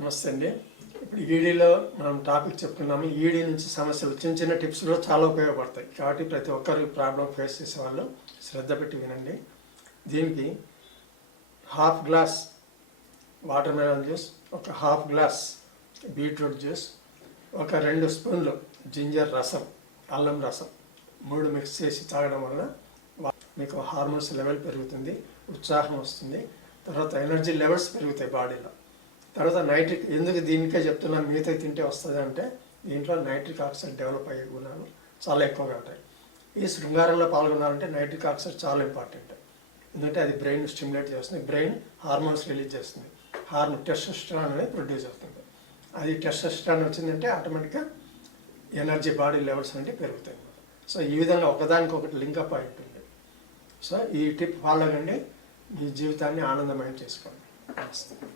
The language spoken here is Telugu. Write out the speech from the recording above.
నమస్తే అండి. ఇప్పుడు ఈడీలో మనం టాపిక్ చెప్పుకున్నాము. ఈడీ నుంచి సమస్యలు చిన్న చిన్న టిప్స్ కూడా చాలా ఉపయోగపడతాయి కాబట్టి ప్రతి ఒక్కరు ప్రాబ్లం ఫేస్ చేసే వాళ్ళు శ్రద్ధ పెట్టి వినండి. దీనికి half glass water melon juice, ఒక హాఫ్ గ్లాస్ బీట్రూట్ జ్యూస్, ఒక 2 స్పూన్లు జింజర్ రసం, అల్లం రసం 3 మిక్స్ చేసి తాగడం వలన మీకు హార్మోన్స్ లెవెల్ పెరుగుతుంది, ఉత్సాహం వస్తుంది, తర్వాత ఎనర్జీ లెవెల్స్ పెరుగుతాయి బాడీలో. తర్వాత నైట్రిక్, ఎందుకు దీనికే చెప్తున్నాను మిగతా తింటే వస్తుంది అంటే దీంట్లో నైట్రిక్ ఆక్సైడ్ డెవలప్ అయ్యే గుణాలు చాలా ఎక్కువగా ఉంటాయి. ఈ శృంగారంలో పాల్గొనాలంటే నైట్రిక్ ఆక్సైడ్ చాలా ఇంపార్టెంట్. ఎందుకంటే అది బ్రెయిన్ స్టిమ్యులేట్ చేస్తుంది, బ్రెయిన్ హార్మోన్స్ రిలీజ్ చేస్తుంది, టెస్టోస్టెరాన్ అనేది ప్రొడ్యూస్ అవుతుంది. అది టెస్టోస్టెరాన్ వచ్చిందంటే ఆటోమేటిక్గా ఎనర్జీ బాడీ లెవెల్స్ అనేవి పెరుగుతాయి. సో ఈ విధంగా ఒకదానికొకటి లింకప్ అయి ఉంటుంది. సో ఈ టిప్ ఫాలో కండి, మీ జీవితాన్ని ఆనందమయం చేసుకోండి. నమస్తే.